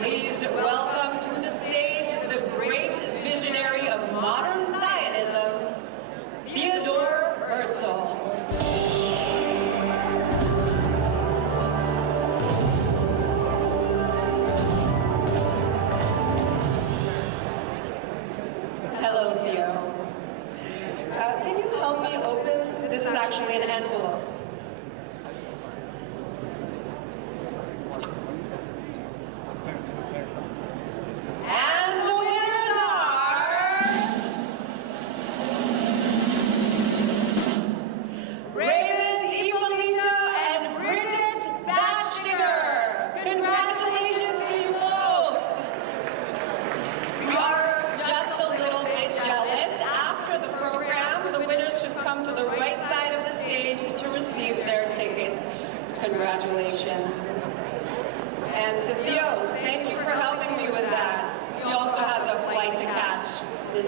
Please welcome to the stage the great visionary of modern Zionism, Theodore Herzl. Hello, Theo. Can you help me open? This is actually an envelope. And the winners are Raymond Ippolito and Bridget Batchtiger. Congratulations to you both. We are just a little bit jealous. After the program, the winners should come to the right side of the stage to receive their tickets. Congratulations. And to Theo, thank you for helping me with that. He also has a flight to catch. And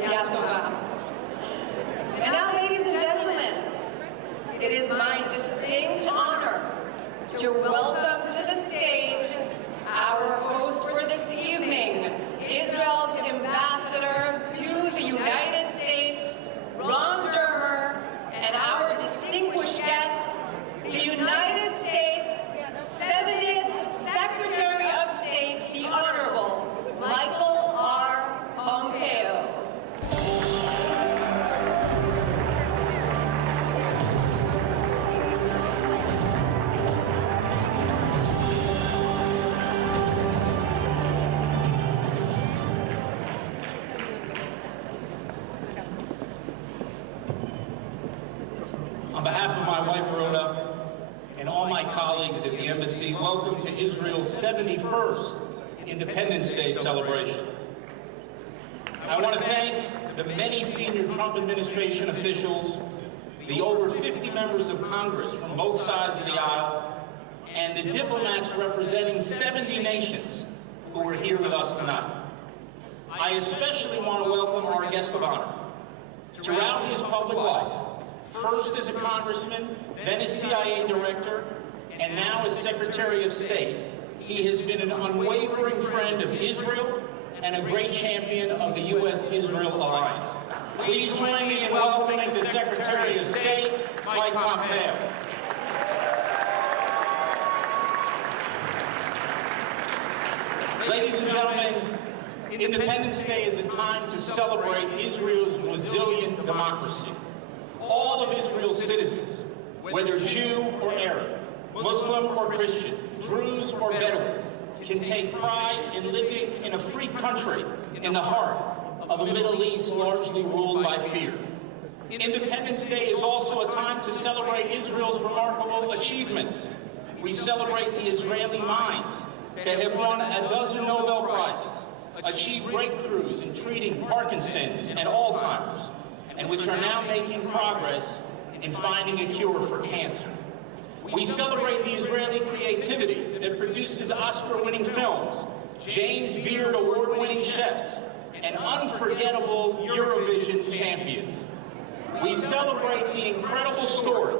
now, ladies and gentlemen, it is my distinct honor to welcome to the stage our host for this evening, Israel's ambassador to the United States, Ron Dermer, and our distinguished guest, the United States 70th Secretary of State, the Honorable Michael R. Pompeo. On behalf of my wife, Rhoda, and all my colleagues at the Embassy, welcome to Israel's 71st Independence Day celebration. I want to thank the many senior Trump administration officials, the over 50 members of Congress from both sides of the aisle, and the diplomats representing 70 nations who are here with us tonight. I especially want to welcome our guest of honor. Throughout his public life, first as a congressman, then as CIA director, and now as Secretary of State, he has been an unwavering friend of Israel and a great champion of the U.S.-Israel alliance. Please join me in welcoming the Secretary of State, Mike Pompeo. Ladies and gentlemen, Independence Day is a time to celebrate Israel's resilient democracy. All of Israel's citizens, whether Jew or Arab, Muslim or Christian, Druze or Bedouin, can take pride in living in a free country in the heart of a Middle East largely ruled by fear. Independence Day is also a time to celebrate Israel's remarkable achievements. We celebrate the Israeli minds that have won a dozen Nobel Prizes, achieved breakthroughs in treating Parkinson's and Alzheimer's, and which are now making progress in finding a cure for cancer. We celebrate the Israeli creativity that produces Oscar-winning films, James Beard award-winning chefs, and unforgettable Eurovision champions. We celebrate the incredible story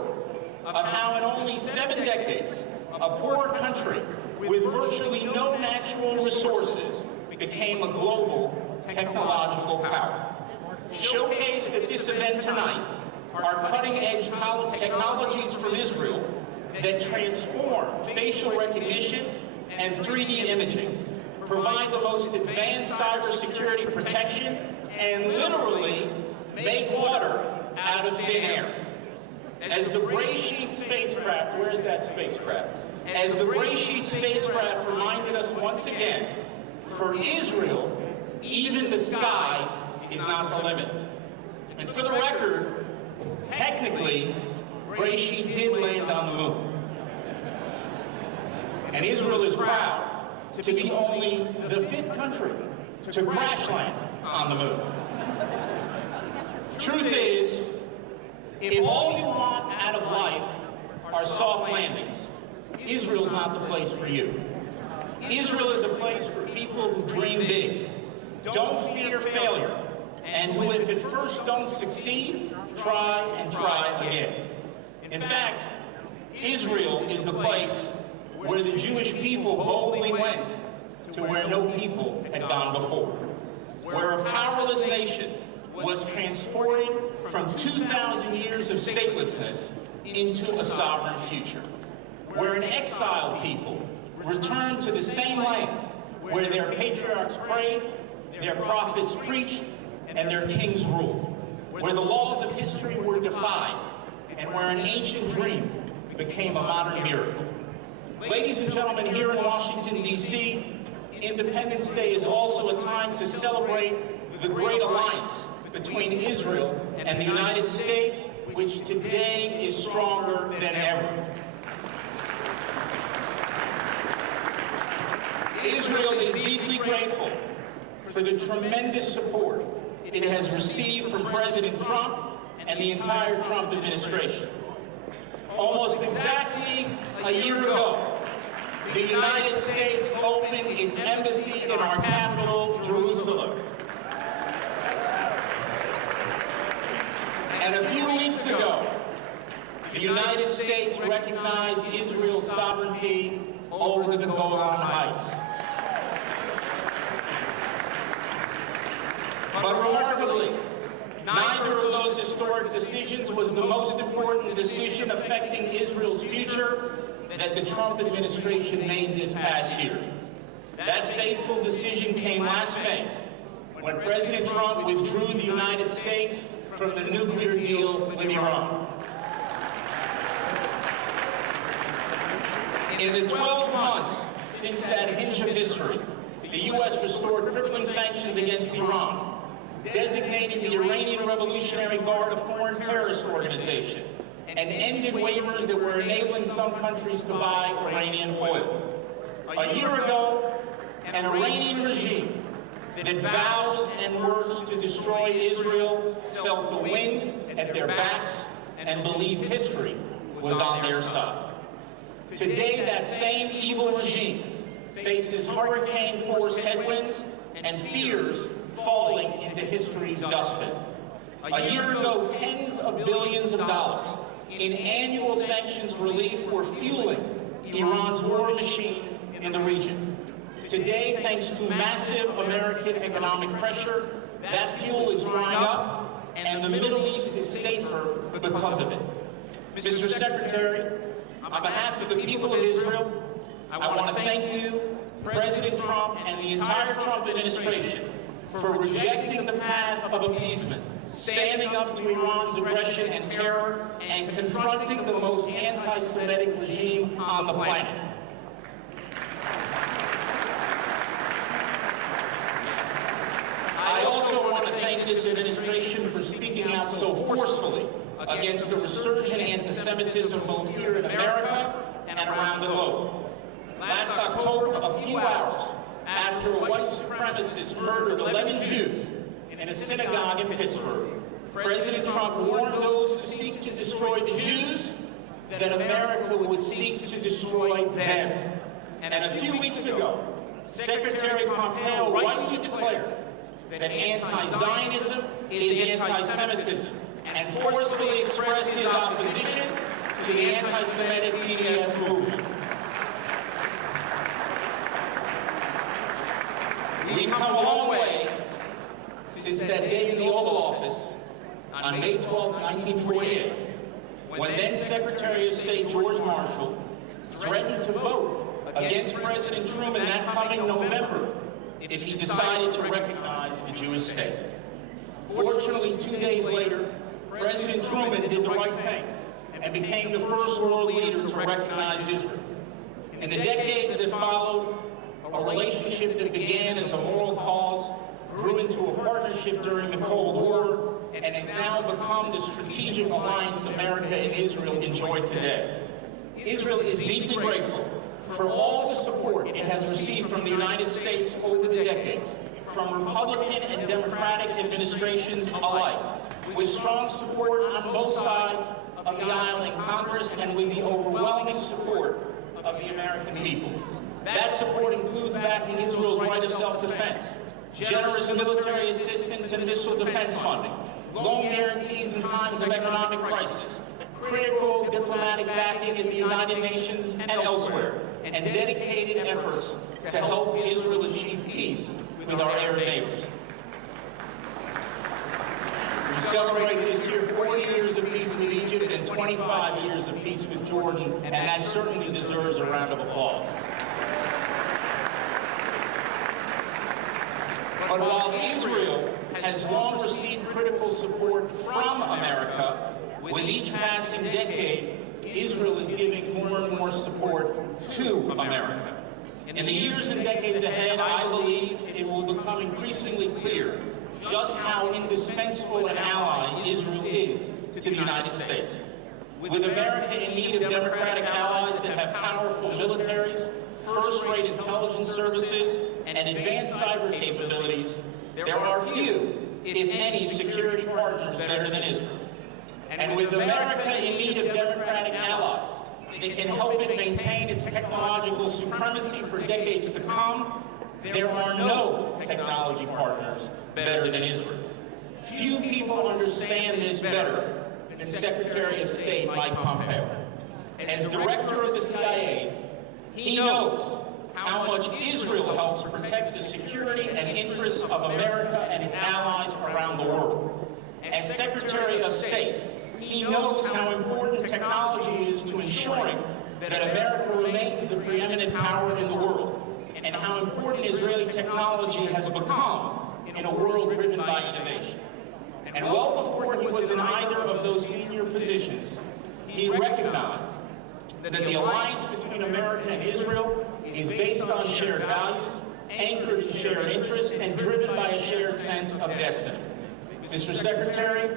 of how in only 7 decades, a poor country with virtually no natural resources became a global technological power. Showcased at this event tonight are cutting-edge technologies from Israel that transform facial recognition and 3D imaging, provide the most advanced cybersecurity protection, and literally make water out of thin air. As the Breshit spacecraft, where is that spacecraft? As the Breshit spacecraft reminded us once again, for Israel, even the sky is not the limit. And for the record, technically, Breshit did land on the moon. And Israel is proud to be only the 5th country to crash land on the moon. Truth is, if all you want out of life are soft landings, Israel's not the place for you. Israel is a place for people who dream big, don't fear failure, and who, if at first don't succeed, try and try again. In fact, Israel is the place where the Jewish people boldly went to where no people had gone before, where a powerless nation was transported from 2,000 years of statelessness into a sovereign future, where an exiled people returned to the same land where their patriarchs prayed, their prophets preached, and their kings ruled, where the laws of history were defied, and where an ancient dream became a modern miracle. Ladies and gentlemen, here in Washington, D.C., Independence Day is also a time to celebrate the great alliance between Israel and the United States, which today is stronger than ever. Israel is deeply grateful for the tremendous support it has received from President Trump and the entire Trump administration. Almost exactly a year ago, the United States opened its embassy in our capital, Jerusalem. And a few weeks ago, the United States recognized Israel's sovereignty over the Golan Heights. But remarkably, neither of those historic decisions was the most important decision affecting Israel's future that the Trump administration made this past year. That fateful decision came last May, when President Trump withdrew the United States from the nuclear deal with Iran. In the 12 months since that hinge of history, the U.S. restored crippling sanctions against Iran, designating the Iranian Revolutionary Guard a foreign terrorist organization, and ended waivers that were enabling some countries to buy Iranian oil. A year ago, an Iranian regime that vows and works to destroy Israel felt the wind at their backs and believed history was on their side. Today, that same evil regime faces hurricane-force headwinds and fears falling into history's dustbin. A year ago, tens of billions of dollars in annual sanctions relief were fueling Iran's war machine in the region. Today, thanks to massive American economic pressure, that fuel is drying up, and the Middle East is safer because of it. Mr. Secretary, on behalf of the people of Israel, I want to thank you, President Trump, and the entire Trump administration for rejecting the path of appeasement, standing up to Iran's aggression and terror, and confronting the most anti-Semitic regime on the planet. I also want to thank this administration for speaking out so forcefully against the resurgent anti-Semitism both here in America and around the globe. Last October, a few hours after a white supremacist murdered 11 Jews in a synagogue in Pittsburgh, President Trump warned those who seek to destroy the Jews that America would seek to destroy them. And a few weeks ago, Secretary Pompeo rightly declared that anti-Zionism is anti-Semitism, and forcefully expressed his opposition to the anti-Semitic BDS movement. We've come a long way since that day in the Oval Office on May 12, 1948, when then Secretary of State George Marshall threatened to vote against President Truman that coming November if he decided to recognize the Jewish state. Fortunately, 2 days later, President Truman did the right thing and became the first world leader to recognize Israel. In the decades that followed, a relationship that began as a moral cause grew into a partnership during the Cold War, and has now become the strategic alliance America and Israel enjoy today. Israel is deeply grateful for all the support it has received from the United States over the decades, from Republican and Democratic administrations alike, with strong support on both sides of the aisle in Congress and with the overwhelming support of the American people. That support includes backing Israel's right of self-defense, generous military assistance and missile defense funding, loan guarantees in times of economic crisis, critical diplomatic backing at the United Nations and elsewhere, and dedicated efforts to help Israel achieve peace with our Arab neighbors. We celebrate this year 40 years of peace with Egypt and 25 years of peace with Jordan, and that certainly deserves a round of applause. But while Israel has long received critical support from America, with each passing decade, Israel is giving more and more support to America. In the years and decades ahead, I believe it will become increasingly clear just how indispensable an ally Israel is to the United States. With America in need of democratic allies that have powerful militaries, first-rate intelligence services, and advanced cyber capabilities, there are few, if any, security partners better than Israel. And with America in need of democratic allies that can help it maintain its technological supremacy for decades to come, there are no technology partners better than Israel. Few people understand this better than Secretary of State Mike Pompeo. As director of the CIA, he knows how much Israel helps protect the security and interests of America and its allies around the world. As Secretary of State, he knows how important technology is to ensuring that America remains the preeminent power in the world, and how important Israeli technology has become in a world driven by innovation. And well before he was in either of those senior positions, he recognized that the alliance between America and Israel is based on shared values, anchored in shared interests, and driven by a shared sense of destiny. Mr. Secretary,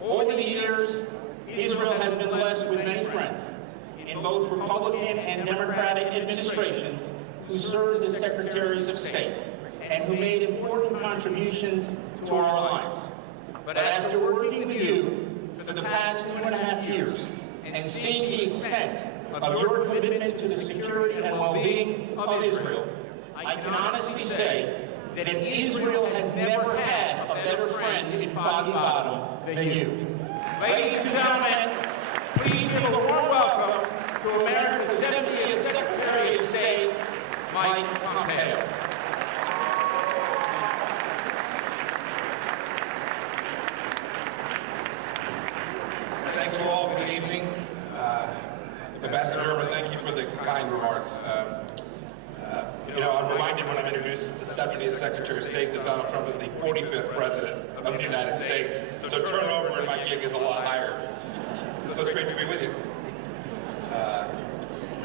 over the years, Israel has been blessed with many friends in both Republican and Democratic administrations who served as Secretaries of State and who made important contributions to our alliance. But after working with you for the past 2.5 years and seeing the extent of your commitment to the security and well-being of Israel, I can honestly say that Israel has never had a better friend in Foggy Bottom than you. Ladies and gentlemen, please give a warm welcome to America's 70th Secretary of State, Mike Pompeo. Thank you all. Good evening. Ambassador German, thank you for the kind remarks. I'm reminded when I'm introduced as the 70th Secretary of State that Donald Trump is the 45th President of the United States. So turnover in my gig is a lot higher. So it's great to be with you.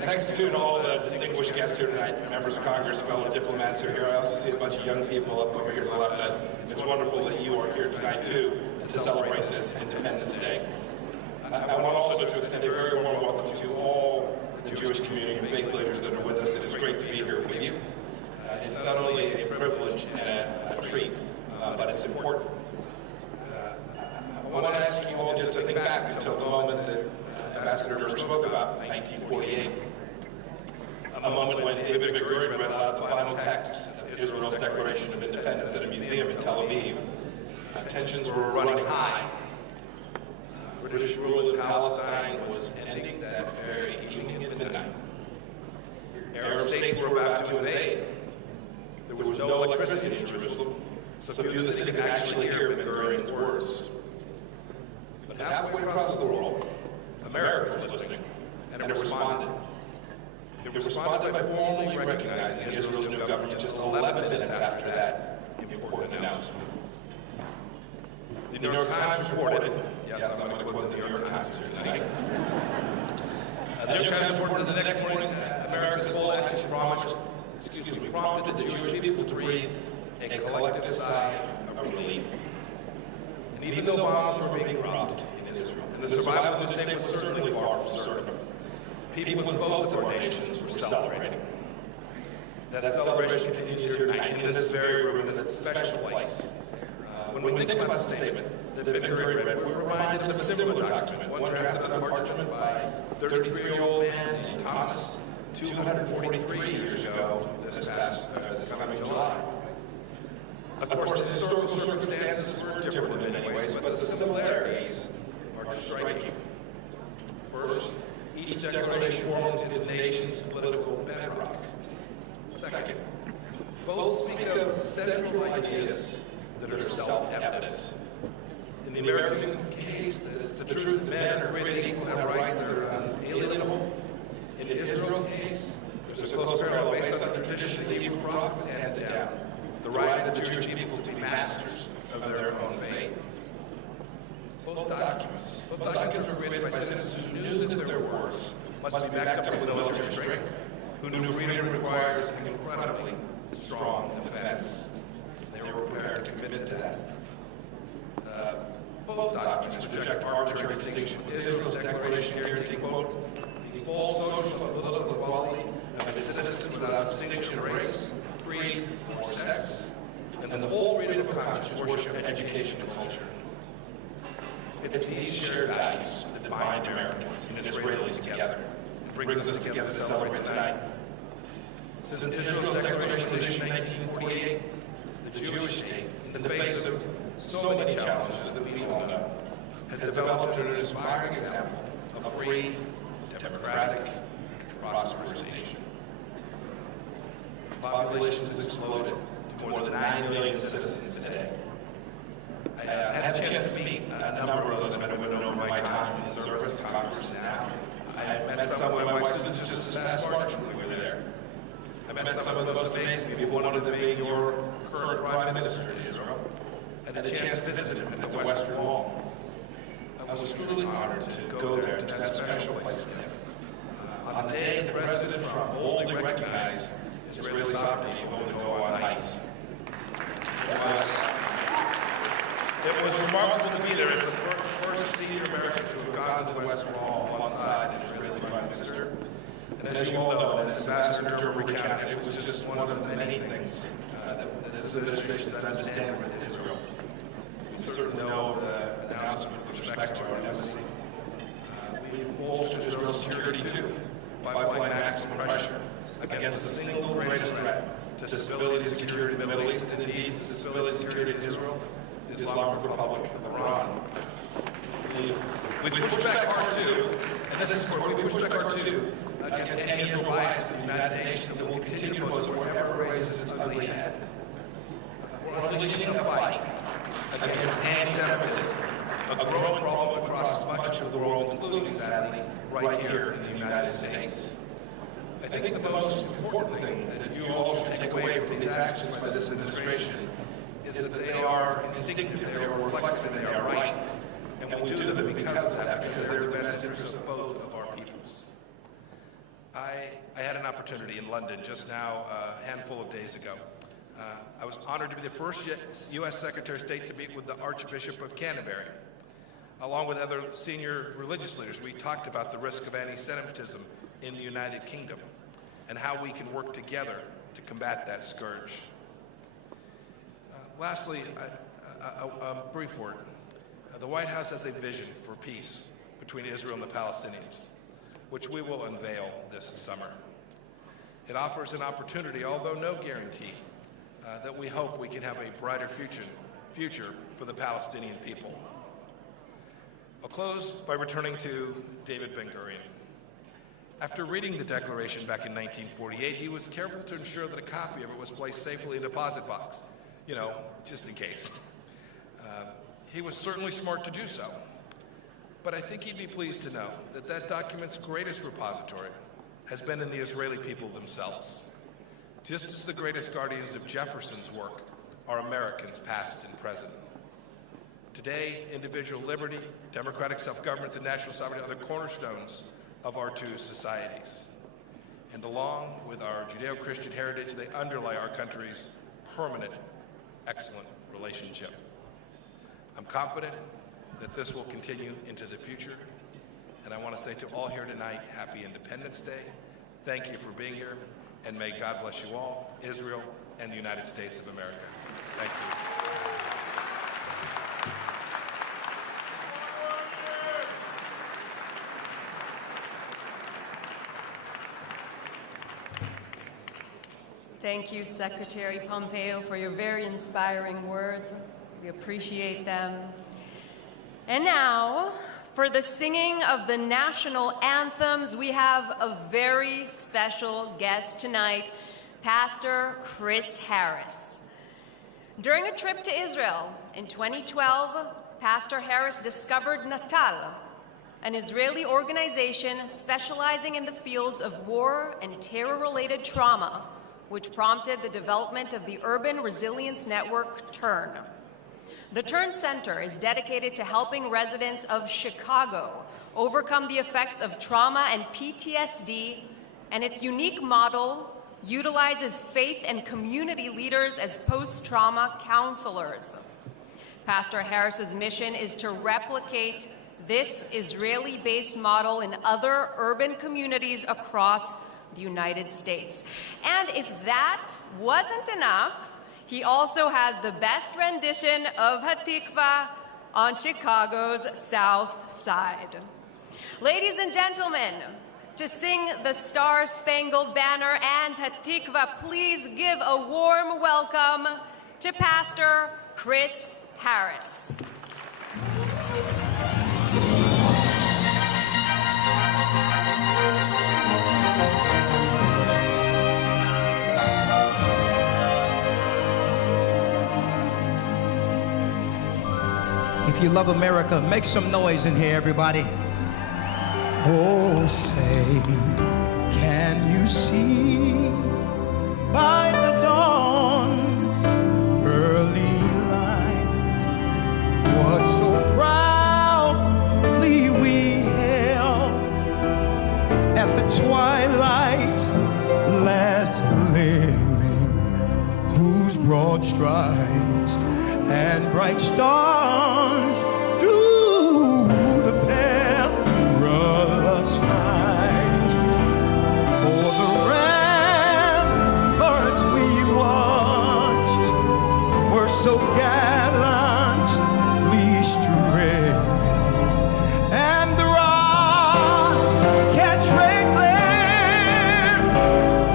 Thanks to all the distinguished guests here tonight, members of Congress, fellow diplomats who are here. I also see a bunch of young people up over here to the left. It's wonderful that you are here tonight, too, to celebrate this Independence Day. I want also to extend a very warm welcome to all the Jewish community and faith leaders that are with us. It is great to be here with you. It's not only a privilege and a treat, but it's important. I want to ask you all just to think back until the moment that Ambassador Gerber spoke about, 1948. A moment when David McGurran read aloud the final text of Israel's Declaration of Independence at a museum in Tel Aviv. Tensions were running high. British rule in Palestine was ending that very evening at midnight. Arab states were about to invade. There was no electricity in Jerusalem, so few in the city could actually hear Ben-Gurion's words. But halfway across the world, America was listening, and it responded. It responded by formally recognizing Israel's new government just 11 minutes after that important announcement. The New York Times reported, yes, I'm going to quote the New York Times here tonight. The New York Times reported that the next morning, America's bold action prompted the Jewish people to breathe a collective sigh of relief. And even though bombs were being dropped in Israel, and the survival of the state was certainly far from certain, people in both our nations were celebrating. That celebration continues here tonight in this very room, in this special place. When we think about the statement that Ben-Gurion read, we're reminded of a similar document, one drafted on parchment by a 33-year-old man named Thomas, 243 years ago this coming July. Of course, the historical circumstances were different in many ways, but the similarities are striking. First, Each declaration forms its nation's political bedrock. Second, both speak of central ideas that are self-evident. In the American case, it's the truth that men are created equal and have rights that are unalienable. In the Israel case, there's a close parallel based on the tradition of the Hebrew prophets handed down, the right of the Jewish people to be masters of their own fate. Both documents were created by citizens who knew that their words must be backed up with military strength, who knew freedom requires an incredibly strong defense. They were prepared to commit to that. Both documents reject arbitrary distinction, with Israel's declaration guaranteeing, quote, the full social and political equality of its citizens without distinction of race, creed, or sex, and the full freedom of conscience, worship, education, and culture. It's these shared values that bind Americans and Israelis together. It brings us together to celebrate tonight. Since Israel's declaration was issued in 1948, the Jewish state, in the face of so many challenges that we all know, has developed an inspiring example of a free, democratic, and prosperous nation. Its population has exploded to more than 9 million citizens today. I had a chance to meet a number of those men and women over my time in the service, Congress, and now. I met some of my wife just this past March when we were there. I met some of the most amazing people, one of them being your current Prime Minister in Israel. I had the chance to visit him at the Western Wall. I was truly honored to go there to that special place with him. On the day that President Trump boldly recognized Israeli sovereignty over the Golan Heights. It was remarkable to be there as the first senior American to have gone to the Western Wall alongside an Israeli Prime Minister. And as you all know, and as Ambassador Durham recounted, it was just one of the many things that this administration has understanding with Israel. We certainly know of the announcement with respect to our embassy. We bolstered Israel's security too by applying maximum pressure against the single greatest threat to stability and security in the Middle East, and indeed the stability and security in Israel, the Islamic Republic of Iran. We pushed back hard too, and this is where we pushed back hard too, against any Israel bias in the United Nations, and will continue to oppose it wherever it raises its ugly head. We're unleashing a fight against anti-Semitism, a growing problem across much of the world, including, sadly, right here in the United States. I think the most important thing that you all should take away from these actions by this administration is that they are instinctive, they are reflexive, and they are right. And we do them because of that, because they're in the best interests of both of our peoples. I had an opportunity in London just now, a handful of days ago. I was honored to be the first U.S. Secretary of State to meet with the Archbishop of Canterbury. Along with other senior religious leaders, we talked about the risk of anti-Semitism in the United Kingdom and how we can work together to combat that scourge. Lastly, a brief word. The White House has a vision for peace between Israel and the Palestinians, which we will unveil this summer. It offers an opportunity, although no guarantee, that we hope we can have a brighter future for the Palestinian people. I'll close by returning to David Ben-Gurion. After reading the Declaration back in 1948, he was careful to ensure that a copy of it was placed safely in a deposit box, just in case. He was certainly smart to do so, but I think he'd be pleased to know that that document's greatest repository has been in the Israeli people themselves. Just as the greatest guardians of Jefferson's work are Americans past and present. Today, individual liberty, democratic self-governance, and national sovereignty are the cornerstones of our two societies. And along with our Judeo-Christian heritage, they underlie our country's permanent, excellent relationship. I'm confident that this will continue into the future, and I want to say to all here tonight, Happy Independence Day. Thank you for being here, and may God bless you all, Israel, and the United States of America. Thank you. Thank you, Secretary Pompeo, for your very inspiring words. We appreciate them. And now, For the singing of the national anthems, we have a very special guest tonight, Pastor Chris Harris. During a trip to Israel in 2012, Pastor Harris discovered Natal, an Israeli organization specializing in the fields of war and terror-related trauma, which prompted the development of the Urban Resilience Network, TURN. The TURN Center is dedicated to helping residents of Chicago overcome the effects of trauma and PTSD, and its unique model utilizes faith and community leaders as post-trauma counselors. Pastor Harris's mission is to replicate this Israeli-based model in other urban communities across the United States. And if that wasn't enough, he also has the best rendition of Hatikva on Chicago's South Side. Ladies and gentlemen, to sing the Star-Spangled Banner and Hatikva, please give a warm welcome to Pastor Chris Harris. If you love America, make some noise in here, everybody. Oh, say, can you see by the dawn's early light what so proudly we held at the twilight's last gleaming, whose broad stripes and bright stars through the perilous fight. O'er the ramparts we watched were so gallantly streaming, and the rockets reclaim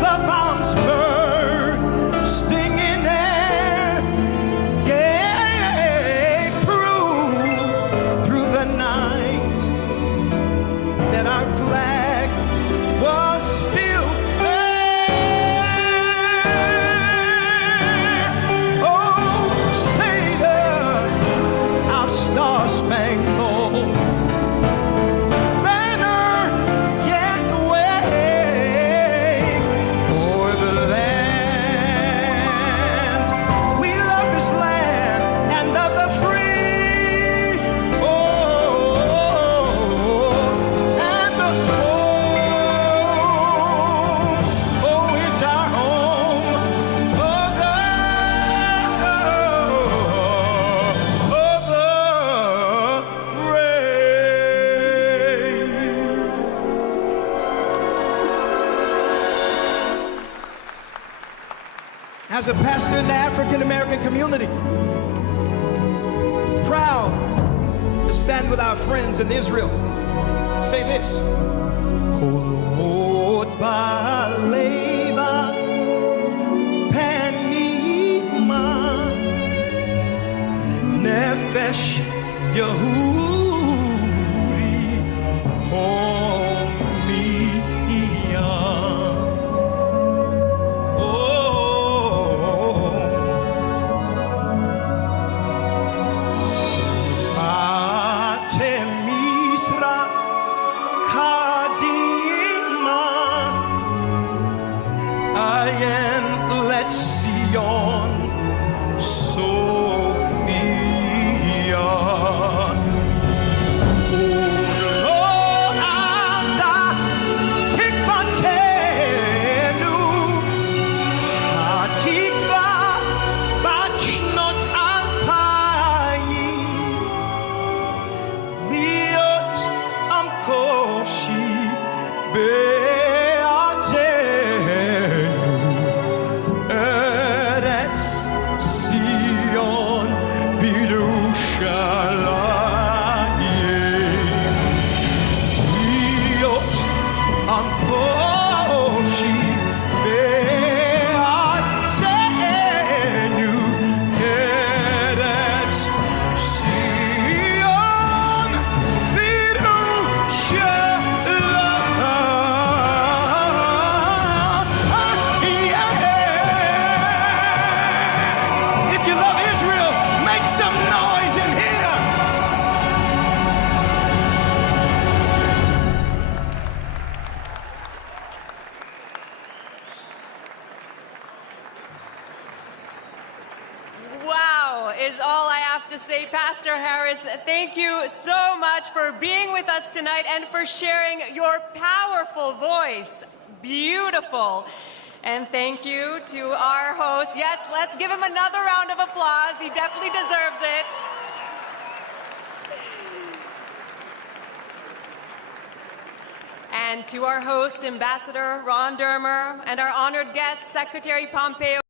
the bombs burn, stinging air gave proof through the night that our flag was still there. Oh, say does our star-spangled banner yet wave o'er the land? We love this land and of the free. Oh, and the home. Oh, it's our home. Oh, the brave. As a pastor in the African American community, proud to stand with our friends in Israel, say this. Kolot ba'aleva panima nefesh Yehudi homiya. Atem Mizrach Kadima Ayen Letzion Sophia. is all I have to say. Pastor Harris, thank you so much for being with us tonight and for sharing your powerful voice. Beautiful. And thank you to our host. Yes, let's give him another round of applause. He definitely deserves it. And to our host, Ambassador Ron Dermer, and our honored guest, Secretary Pompeo.